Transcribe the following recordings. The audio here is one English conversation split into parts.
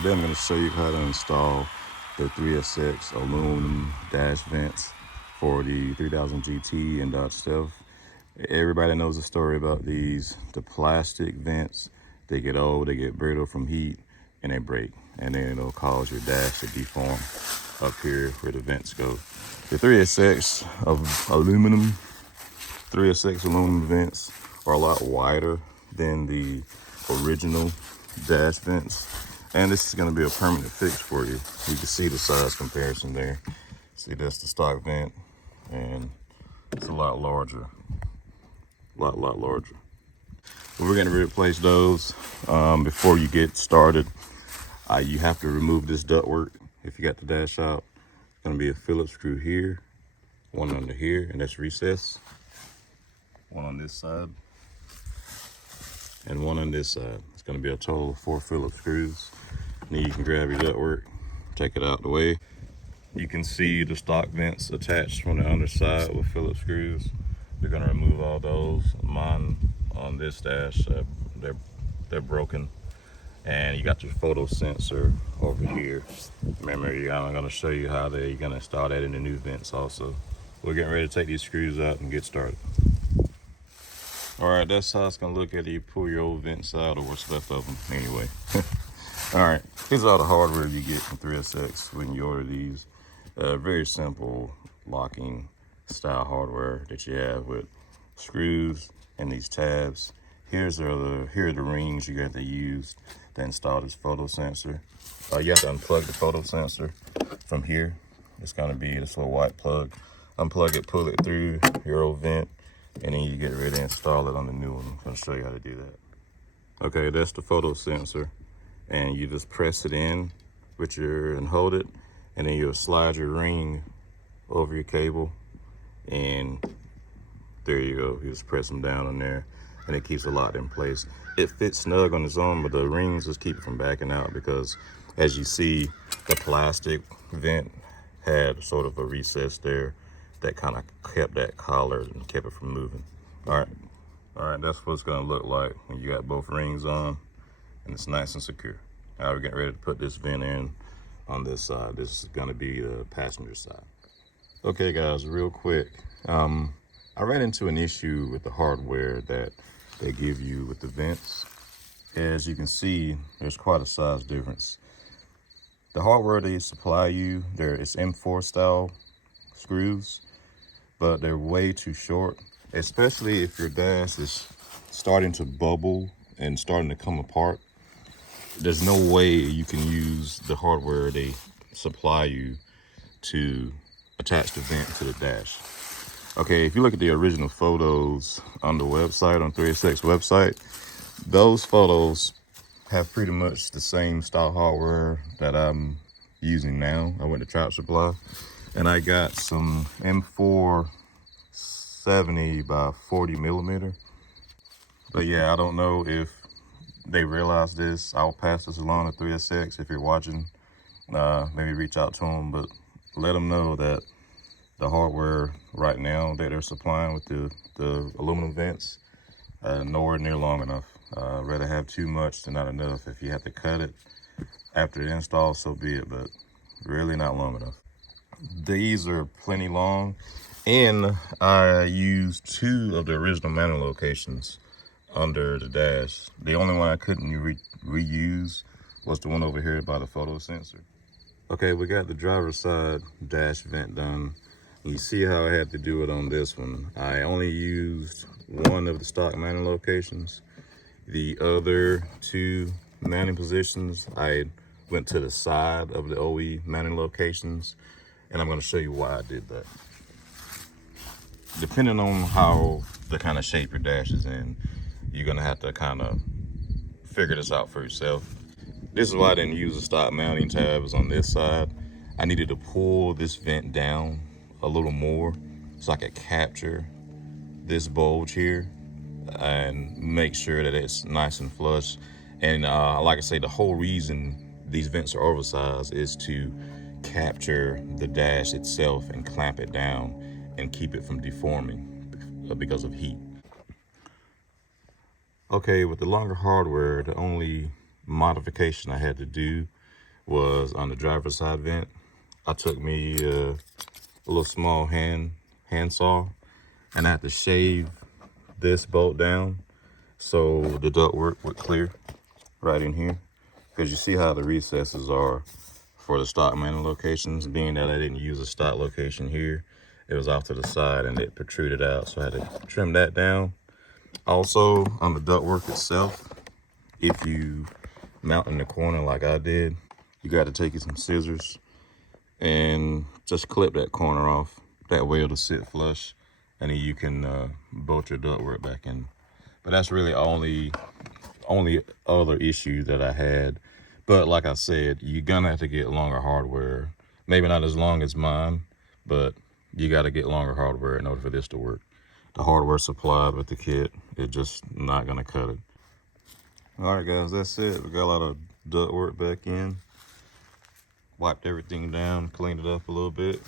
Today I'm going to show you how to install the 3SX aluminum dash vents for the 3000 GT and Dodge Stealth. Everybody knows the story about these. The plastic vents, they get old, they get brittle from heat, and they break. And then it'll cause your dash to deform up here where the vents go. The 3SX of aluminum, 3SX aluminum vents are a lot wider than the original dash vents, and this is going to be a permanent fix for you. You can see the size comparison there. See, that's the stock vent, and it's a lot larger, a lot larger. We're going to replace those. Before you get started, you have to remove this ductwork. If you got the dash out, it's going to be a Phillips screw here, one under here, and that's recess, one on this side, and one on this side. It's going to be a total of 4 Phillips screws. Then you can grab your ductwork, take it out the way. You can see the stock vents attached from the underside with Phillips screws. We're going to remove all those. Mine on this dash, they're broken. And you got your photo sensor over here. Remember, I'm going to show you how you're going to install that in the new vents also. We're getting ready to take these screws out and get started. All right, that's how it's gonna look after you pull your old vents out, or what's left of them anyway. All right, here's all the hardware you get from 3SX when you order these. Very simple locking style hardware that you have with screws and these tabs. Here are the rings you got to use to install this photo sensor. You have to unplug the photo sensor from here. It's gonna be this little white plug. Unplug it, pull it through your old vent, and then you get ready to install it on the new one. I'm gonna show you how to do that. Okay, that's the photo sensor, and you just press it in with and hold it, and then you'll slide your ring over your cable, and there you go. You just press them down on there, and it keeps it locked in place. It fits snug on its own, but the rings just keep it from backing out because, as you see, the plastic vent had sort of a recess there that kind of kept that collar and kept it from moving. All right, that's what it's gonna look like when you got both rings on and it's nice and secure. Now we're getting ready to put this vent in on this side. This is gonna be the passenger side. Okay guys, real quick. I ran into an issue with the hardware that they give you with the vents. As you can see, there's quite a size difference. The hardware they supply you, it's M4 style screws, but they're way too short, especially if your dash is starting to bubble and starting to come apart. There's no way you can use the hardware they supply you to attach the vent to the dash. Okay, if you look at the original photos on the website, on 3SX website, those photos have pretty much the same style hardware that I'm using now. I went to Tractor Supply and I got some M4 70 by 40 millimeter. But yeah, I don't know if they realize this. I'll pass this along to 3SX. If you're watching, maybe reach out to them, but let them know that the hardware right now that they're supplying with the aluminum vents, nowhere near long enough. Rather have too much than not enough. If you have to cut it after the install, so be it, but really not long enough. These are plenty long, and I used 2 of the original manual locations under the dash. The only one I couldn't reuse was the one over here by the photo sensor. Okay, we got the driver's side dash vent done. You see how I had to do it on this one. I only used 1 of the stock mounting locations. The other 2 mounting positions, I went to the side of the OE mounting locations, and I'm going to show you why I did that. Depending on how the kind of shape your dash is in, you're going to have to kind of figure this out for yourself. This is why I didn't use the stock mounting tabs on this side. I needed to pull this vent down a little more so I could capture this bulge here and make sure that it's nice and flush. And like I say, the whole reason these vents are oversized is to capture the dash itself and clamp it down and keep it from deforming because of heat. Okay, with the longer hardware, the only modification I had to do was on the driver's side vent. I took me a little small hand saw, and I had to shave this bolt down so the ductwork would clear right in here. Because you see how the recesses are for the stock mounted locations. Being that I didn't use a stock location here, it was off to the side and it protruded out, so I had to trim that down. Also, on the ductwork itself, if you mount in the corner like I did, you got to take you some scissors and just clip that corner off. That way it'll sit flush, and then you can bolt your ductwork back in. But that's really only other issue that I had. But like I said, you're gonna have to get longer hardware. Maybe not as long as mine, but you got to get longer hardware in order for this to work. The hardware supplied with the kit is just not gonna cut it. All right, guys, that's it. We got a lot of ductwork back in. Wiped everything down, cleaned it up a little bit.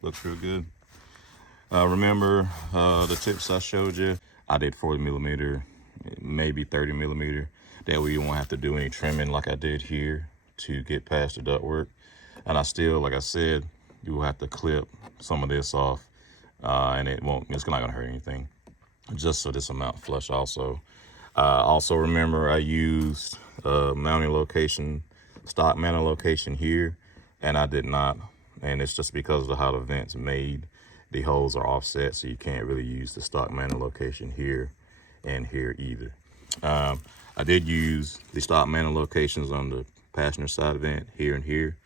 Looks real good. Remember the tips I showed you? I did 40 millimeter, maybe 30 millimeter. That way you won't have to do any trimming like I did here to get past the ductwork. And I still, like I said, you will have to clip some of this off, and it's not gonna hurt anything. Just so this will mount flush also. Also remember I used mounting location, stock mounting location here, and I did not. And it's just because of how the vent's made. The holes are offset, so you can't really use the stock mounting location here and here either. I did use the stock mounting locations on the passenger side vent here and here,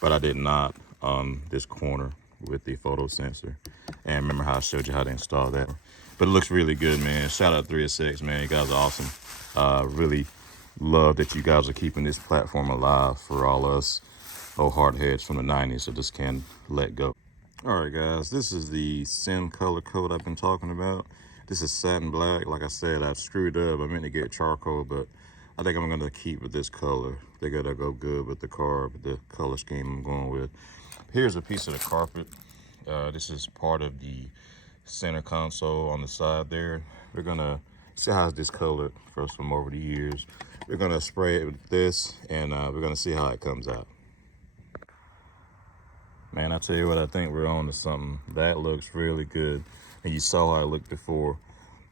but I did not on this corner with the photo sensor. And remember how I showed you how to install that. But it looks really good, man. Shout out 3SX, man. You guys are awesome. Really love that you guys are keeping this platform alive for all us old hardheads from the 90s that just can't let go. All right, guys, this is the SEM color code I've been talking about. This is satin black. Like I said, I've screwed up. I meant to get charcoal, but I think I'm gonna keep with this color. They gotta go good with the car, with the color scheme I'm going with. Here's a piece of the carpet. This is part of the center console on the side there. We're gonna see how it's discolored from over the years. We're gonna spray it with this, and we're gonna see how it comes out. Man, I tell you what, I think we're on to something. That looks really good. And you saw how it looked before.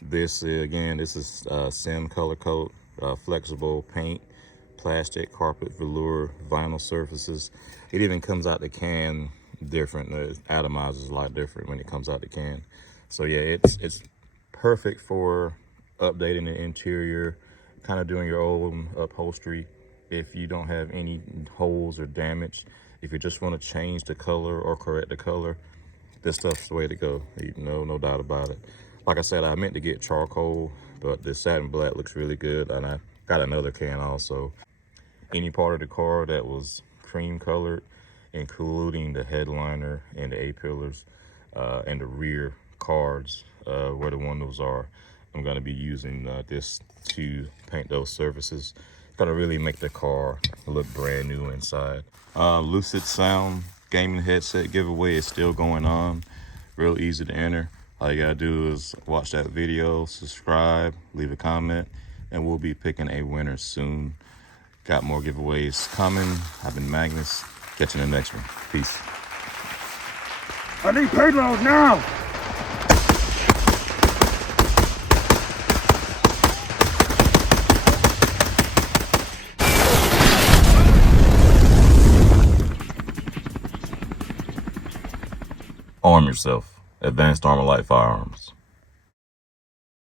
This, again, this is SEM color coat, flexible paint, plastic, carpet, velour, vinyl surfaces. It even comes out the can different. The atomizes a lot different when it comes out the can. So yeah, it's perfect for updating the interior, kind of doing your own upholstery. If you don't have any holes or damage, if you just want to change the color or correct the color, this stuff's the way to go. No doubt about it. Like I said, I meant to get charcoal, but the satin black looks really good, and I got another can also. Any part of the car that was cream colored, including the headliner and the A-pillars and the rear cards where the windows are, I'm going to be using this to paint those surfaces. Gonna really make the car look brand new inside. Lucid Sound gaming headset giveaway is still going on. Real easy to enter. All you gotta do is watch that video, subscribe, leave a comment, and we'll be picking a winner soon. Got more giveaways coming. I've been Magnus. Catch you in the next one. Peace. I need payload now! Arm yourself. Advanced Armor Light Firearms.